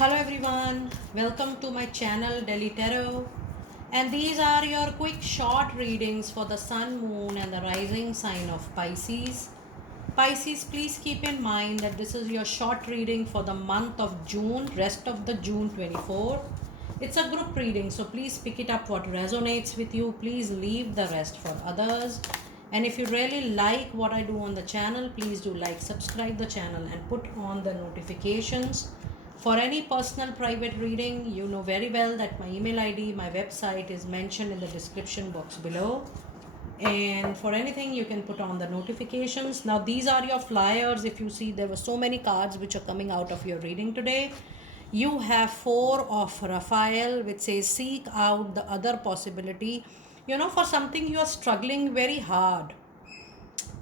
Hello everyone, welcome to my channel Delhi Tarot, and these are your quick short readings for the Sun, Moon and the rising sign of Pisces. Pisces, please keep in mind that this is your short reading for the month of June, rest of the June 24. It's a group reading, so please pick it up what resonates with you. Please leave the rest for others. And if you really like what I do on the channel, please do like, subscribe the channel and put on the notifications. For any personal private reading, you know very well that my email ID, my website is mentioned in the description box below. And for anything, you can put on the notifications. Now, these are your flyers. If you see, there were so many cards which are coming out of your reading today. You have 4 of Raphael, which says seek out the other possibility. For something you are struggling very hard,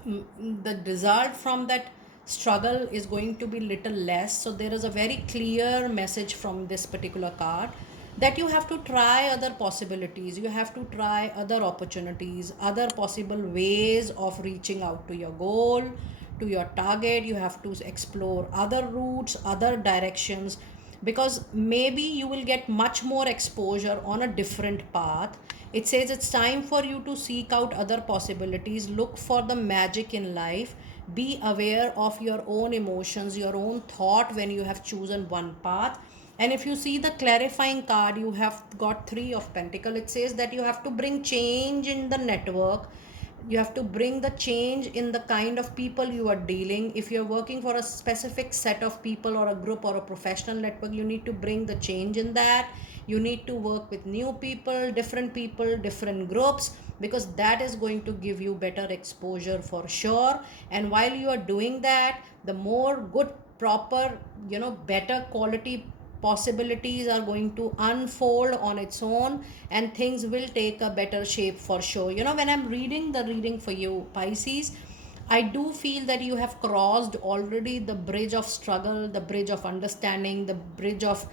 the result from that struggle is going to be little less. So there is a very clear message from this particular card that you have to try other possibilities, you have to try other opportunities, other possible ways of reaching out to your goal, to your target. You have to explore other routes, other directions, because maybe you will get much more exposure on a different path. It says it's time for you to seek out other possibilities, look for the magic in life, be aware of your own emotions, your own thought when you have chosen one path. And if you see the clarifying card, you have got 3 of Pentacles. It says that you have to bring change in the network, you have to bring the change in the kind of people you are dealing. If you're working for a specific set of people or a group or a professional network, you need to bring the change in that. You need to work with new people, different groups, because that is going to give you better exposure for sure. And while you are doing that, the more good, proper, better quality possibilities are going to unfold on its own, and things will take a better shape for sure. When I'm reading the reading for you, Pisces, I do feel that you have crossed already the bridge of struggle, the bridge of understanding, the bridge of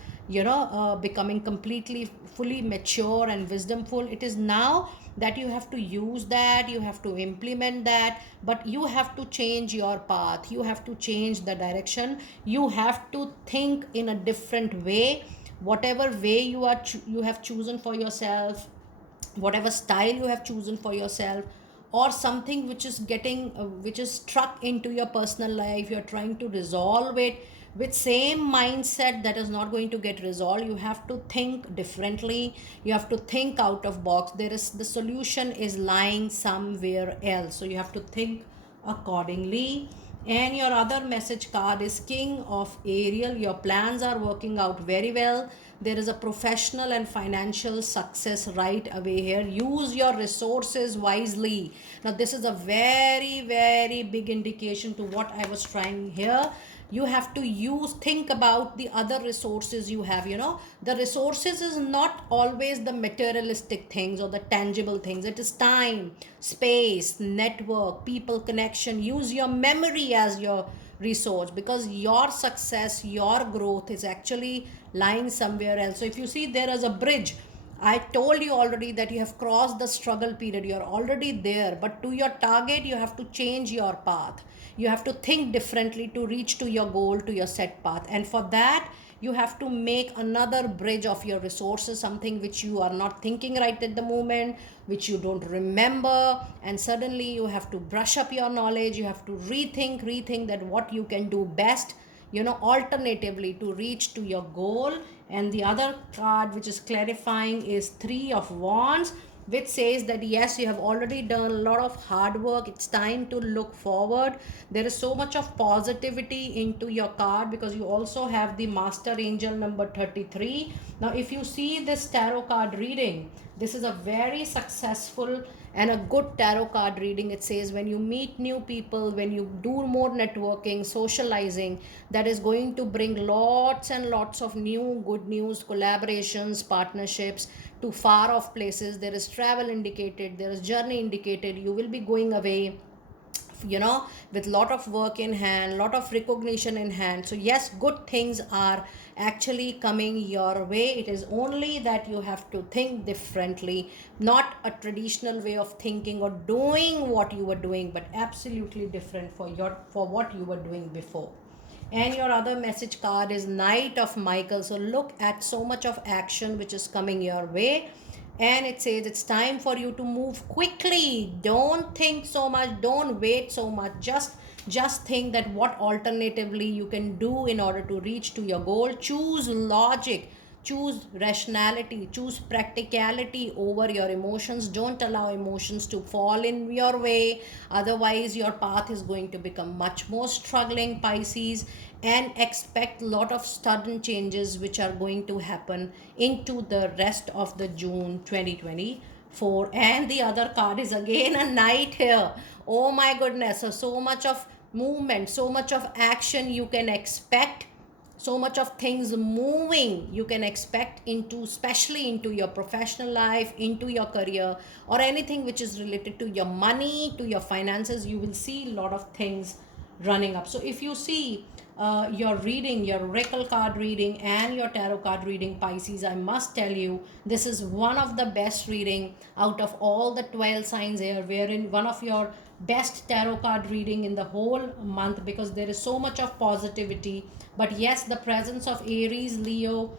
becoming completely fully mature and wisdomful. It is now that you have to use that, you have to implement that, but you have to change your path, you have to change the direction, you have to think in a different way. Whatever way you have chosen for yourself, whatever style you have chosen for yourself, or something which is getting which is struck into your personal life, you're trying to resolve it with same mindset, that is not going to get resolved. You have to think differently, you have to think out of box. There is, the solution is lying somewhere else, so you have to think accordingly. And your other message card is King of Ariel. Your plans are working out very well. There is a professional and financial success right away here. Use your resources wisely. Now, this is a very, very big indication to what I was trying here. You have to think about the other resources you have. The resources is not always the materialistic things or the tangible things. It is time, space, network, people connection. Use your memory as your resource, because your success, your growth is actually lying somewhere else. So if you see, there is a bridge. I told you already that you have crossed the struggle period. You're already there. But to your target, you have to change your path. You have to think differently to reach to your goal, to your set path. And for that, you have to make another bridge of your resources, something which you are not thinking right at the moment, which you don't remember. And suddenly you have to brush up your knowledge. You have to rethink that what you can do best, alternatively, to reach to your goal. And the other card which is clarifying is 3 of Wands, which says that yes, you have already done a lot of hard work, it's time to look forward. There is so much of positivity into your card, because you also have the Master Angel number 33. Now if you see this tarot card reading, this is a very successful and a good tarot card reading. It says when you meet new people, when you do more networking, socializing, that is going to bring lots and lots of new good news, collaborations, partnerships to far off places. There is travel indicated, there is journey indicated. You will be going away, with lot of work in hand, lot of recognition in hand. So yes, good things are actually coming your way. It is only that you have to think differently, not a traditional way of thinking or doing what you were doing, but absolutely different for what you were doing before. And your other message card is Knight of Michael. So look at so much of action which is coming your way, and it says it's time for you to move quickly. Don't think so much, don't wait so much. Just think that what alternatively you can do in order to reach to your goal. Choose logic, choose rationality, choose practicality over your emotions. Don't allow emotions to fall in your way, otherwise your path is going to become much more struggling, Pisces. And expect a lot of sudden changes which are going to happen into the rest of the June 2024. And the other card is again a knight here. Oh my goodness, so much of movement, so much of action you can expect, so much of things moving you can expect into, especially into your professional life, into your career, or anything which is related to your money, to your finances. You will see a lot of things running up. So if you see your reading, your oracle card reading and your tarot card reading, Pisces, I must tell you, this is one of the best reading out of all the 12 signs here, wherein one of your best tarot card reading in the whole month, because there is so much of positivity. But yes, the presence of Aries, Leo,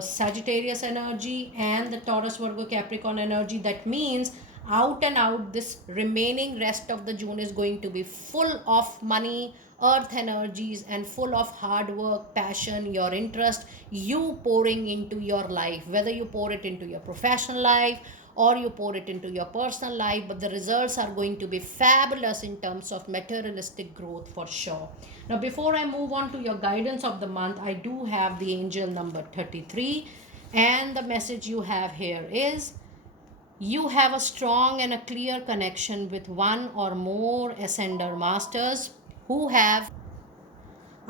Sagittarius energy and the Taurus, Virgo, Capricorn energy, that means out and out this remaining rest of the June is going to be full of money, earth energies, and full of hard work, passion, your interest, you pouring into your life, whether you pour it into your professional life or you pour it into your personal life. But the results are going to be fabulous in terms of materialistic growth for sure. Now before I move on to your guidance of the month, I do have the angel number 33, and the message you have here is you have a strong and a clear connection with one or more ascender masters who have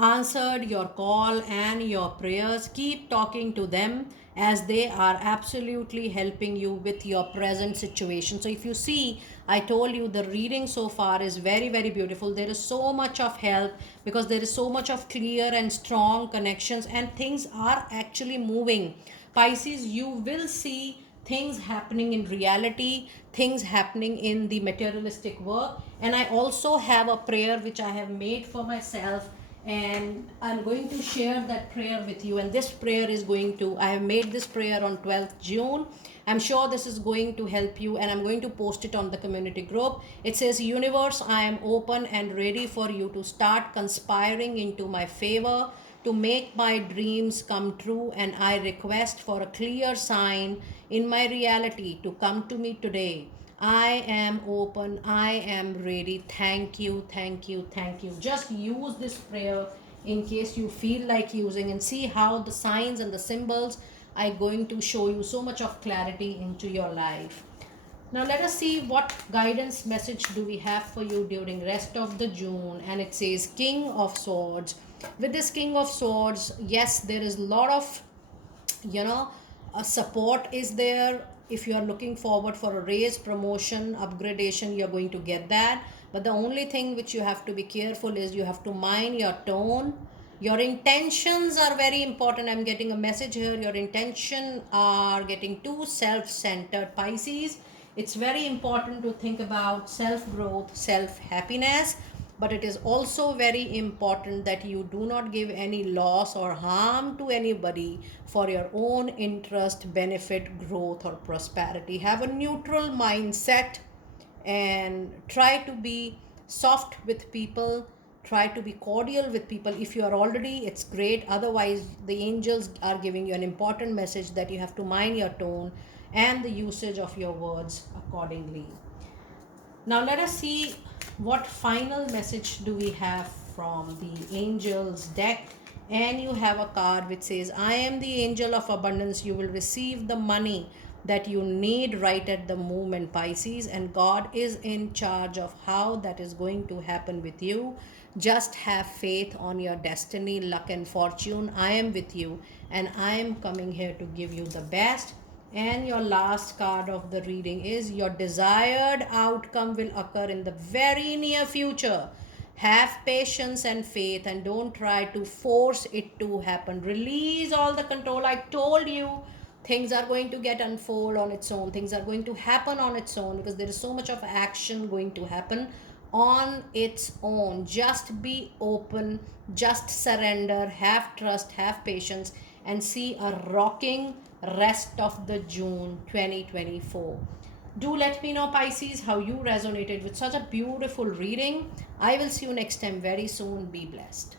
answered your call and your prayers. Keep talking to them, as they are absolutely helping you with your present situation. So if you see, I told you the reading so far is very, very beautiful. There is so much of help because there is so much of clear and strong connections, and things are actually moving. Pisces, you will see things happening in reality, things happening in the materialistic work. And I also have a prayer which I have made for myself, and I'm going to share that prayer with you. And this prayer is going to, I have made this prayer on 12th June. I'm sure this is going to help you, and I'm going to post it on the community group. It says, Universe, I am open and ready for you to start conspiring into my favor to make my dreams come true, and I request for a clear sign in my reality to come to me today. I am open, I am ready. Thank you, thank you, thank you. Just use this prayer in case you feel like using, and see how the signs and the symbols are going to show you so much of clarity into your life. Now let us see what guidance message do we have for you during rest of the June. And it says King of Swords. With this King of Swords, yes, there is a lot of, support is there. If you are looking forward for a raise, promotion, upgradation, you're going to get that. But the only thing which you have to be careful is you have to mind your tone. Your intentions are very important. I'm getting a message here. Your intention are getting too self-centered, Pisces. It's very important to think about self-growth, self-happiness, but it is also very important that you do not give any loss or harm to anybody for your own interest, benefit, growth, or prosperity. Have a neutral mindset and try to be soft with people, try to be cordial with people. If you are already, it's great. Otherwise, the angels are giving you an important message that you have to mind your tone and the usage of your words accordingly. Now let us see what final message do we have from the angels deck. And you have a card which says, I am the angel of abundance. You will receive the money that you need right at the moment, Pisces, and God is in charge of how that is going to happen with you. Just have faith on your destiny, luck, and fortune. I am with you, and I am coming here to give you the best. And your last card of the reading is, your desired outcome will occur in the very near future. Have patience and faith, and don't try to force it to happen. Release all the control. I told you things are going to get unfold on its own. Things are going to happen on its own because there is so much of action going to happen on its own. Just be open, just surrender, have trust, have patience, and see a rocking rest of the June 2024. Do let me know, Pisces, how you resonated with such a beautiful reading. I will see you next time very soon. Be blessed.